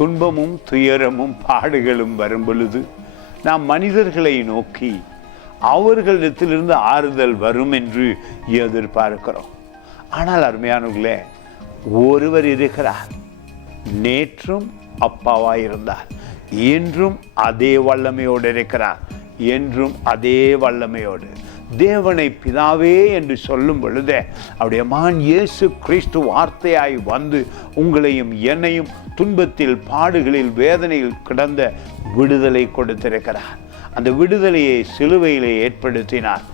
துன்பமும் துயரமும் பாடுகளும் வரும் பொழுது நாம் மனிதர்களை நோக்கி அவர்களிடத்திலிருந்து ஆறுதல் வரும் என்று எதிர்பார்க்கிறோம். ஆனால் அருமையானவர்களே, ஒருவர் இருக்கிறார், நேற்றும் அப்பாவாயிருந்தார், இன்றும் அதே வல்லமையோடு இருக்கிறார், என்றும் அதே வல்லமையோடு. தேவனை பிதாவே என்று சொல்லும் பொழுதே அவருடைய மகன் இயேசு கிறிஸ்து வார்த்தையாய் வந்து உங்களையும் என்னையும் துன்பத்தில், பாடுகளில், வேதனையில் கிடந்த விடுதலை கொடுத்திருக்கிறார். அந்த விடுதலையை சிலுவையிலே ஏற்படுத்தினார்.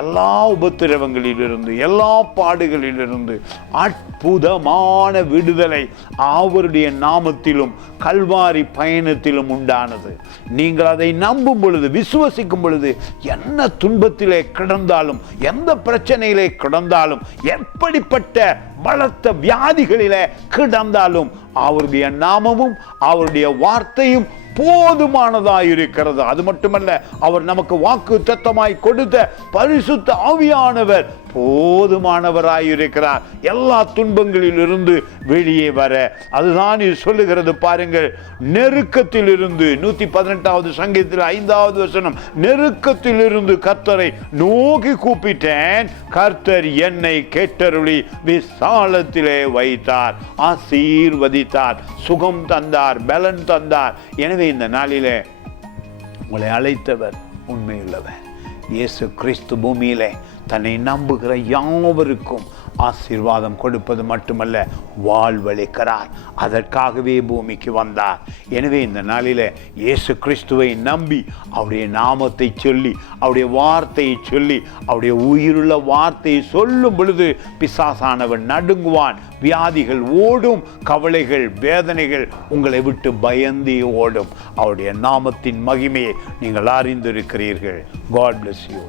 எல்லா உபத்திரவங்களிலிருந்து, எல்லா பாடுகளிலிருந்து அற்புதமான விடுதலை அவருடைய நாமத்திலும் கல்வாரி பயணத்திலும் உண்டானது. நீங்கள் அதை நம்பும் பொழுது, விசுவசிக்கும் பொழுது, என்ன துன்பத்திலே கிடந்தாலும், எந்த பிரச்சனையிலே கிடந்தாலும், எப்படிப்பட்ட பலத்த வியாதிகளிலே கிடந்தாலும் அவருடைய நாமமும் அவருடைய வார்த்தையும் போதுமானதாயிருக்கிறது. அது மட்டுமல்ல, அவர் நமக்கு வாக்கு தத்தமாய் கொடுத்த பரிசுத்த ஆவியானவர் போதுமானவராயிருக்கிறார் எல்லா துன்பங்களிலிருந்து வெளியே வர. அதுதான் இது சொல்லுகிறது பாருங்கள். நெருக்கத்திலிருந்து 118வது சங்கீதத்தில் 5வது வசனம், நெருக்கத்திலிருந்து கர்த்தரை நோக்கி கூப்பிட்டேன், கர்த்தர் என்னை கேட்டருளி விசாலத்திலே வைத்தார், ஆசீர்வதித்தார், சுகம் தந்தார், பலன் தந்தார். எனவே இந்த நாளிலே உங்களை அழைத்தவர் உண்மையுள்ளவர். இயேசு கிறிஸ்து பூமியிலே தன்னை நம்புகிற யாவருக்கும் ஆசீர்வாதம் கொடுப்பது மட்டுமல்ல, வாழ்வளிக்கிறார். அதற்காகவே பூமிக்கு வந்தார். எனவே இந்த நாளில் இயேசு கிறிஸ்துவை நம்பி அவருடைய நாமத்தை சொல்லி, அவருடைய வார்த்தையை சொல்லி, அவருடைய உயிருள்ள வார்த்தையை சொல்லும் பொழுது பிசாசானவன் நடுங்குவான், வியாதிகள் ஓடும், கவலைகள், வேதனைகள் உங்களை விட்டு பயந்தே ஓடும். அவருடைய நாமத்தின் மகிமையை நீங்கள் அறிந்திருக்கிறீர்கள். God bless you.